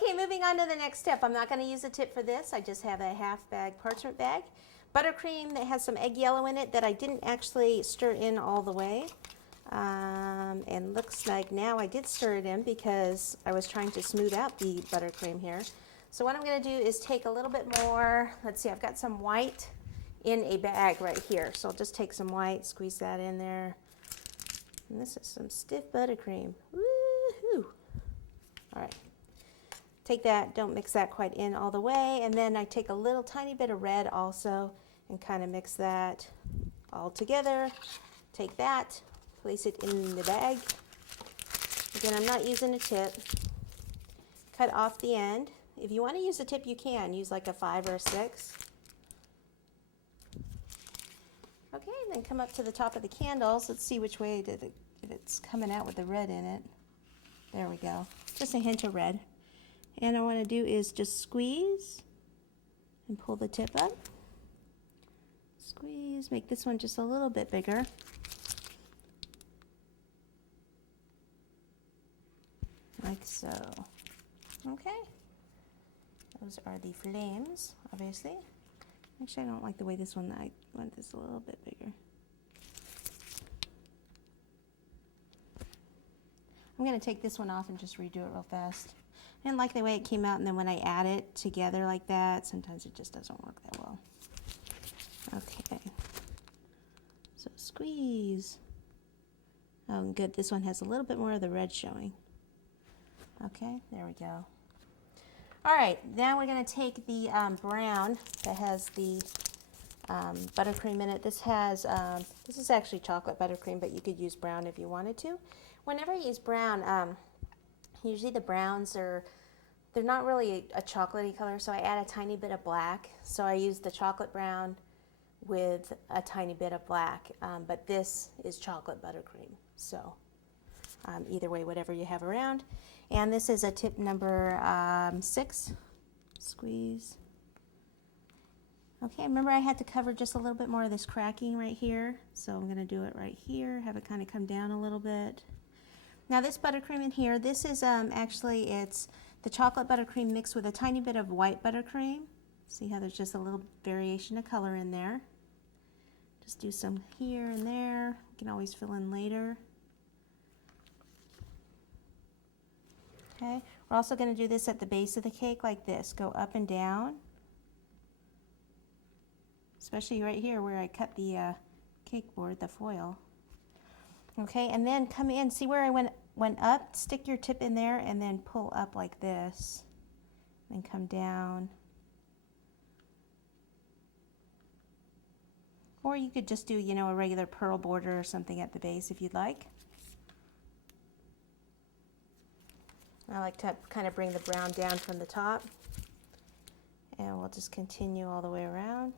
Okay, moving on to the next step. I'm not going to use a tip for this. I just have a half bag parchment bag. Buttercream that has some egg yellow in it that I didn't actually stir in all the way. And looks like now I did stir it in because I was trying to smooth out the buttercream here. So what I'm going to do is take a little bit more. Let's see, I've got some white in a bag right here. So I'll just take some white, squeeze that in there. And this is some stiff buttercream. Woohoo! All right. Take that, don't mix that quite in all the way, and then I take a little tiny bit of red also and kind of mix that all together. Take that, place it in the bag. Again, I'm not using a tip. Cut off the end. If you want to use a tip, you can. Use like a 5 or a 6. Okay, and then come up to the top of the candles. Let's see which way if it's coming out with the red in it. There we go. Just a hint of red. And what I want to do is just squeeze and pull the tip up. Squeeze, make this one just a little bit bigger. Like so. Okay. Those are the flames, obviously. Actually, I don't like the way this one, I want this a little bit bigger. I'm going to take this one off and just redo it real fast. I didn't like the way it came out, and then when I add it together like that, sometimes it just doesn't work that well. Okay. So squeeze. Oh, good. This one has a little bit more of the red showing. Okay, there we go. All right, now we're going to take the brown that has the buttercream in it. This is actually chocolate buttercream, but you could use brown if you wanted to. Whenever I use brown, usually the browns they're not really a chocolatey color, so I add a tiny bit of black. So I use the chocolate brown with a tiny bit of black, but this is chocolate buttercream. So either way, whatever you have around. And this is a tip number 6. Squeeze. Okay, remember I had to cover just a little bit more of this cracking right here. So I'm going to do it right here, have it kind of come down a little bit. Now this buttercream in here, this is actually, it's the chocolate buttercream mixed with a tiny bit of white buttercream. See how there's just a little variation of color in there. Just do some here and there. You can always fill in later. Okay, we're also going to do this at the base of the cake like this. Go up and down. Especially right here where I cut the cake board, the foil. Okay, and then come in, see where I went up, stick your tip in there and then pull up like this. Then come down. Or you could just do, you know, a regular pearl border or something at the base if you'd like. I like to kind of bring the brown down from the top. And we'll just continue all the way around.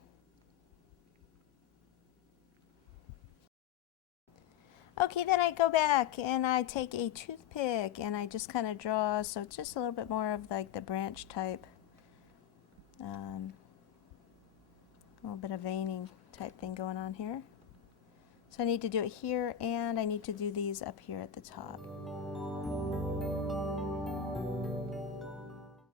Okay, then I go back and I take a toothpick and I just kind of draw, so it's just a little bit more of like the branch type, a little bit of veining type thing going on here. So I need to do it here and I need to do these up here at the top.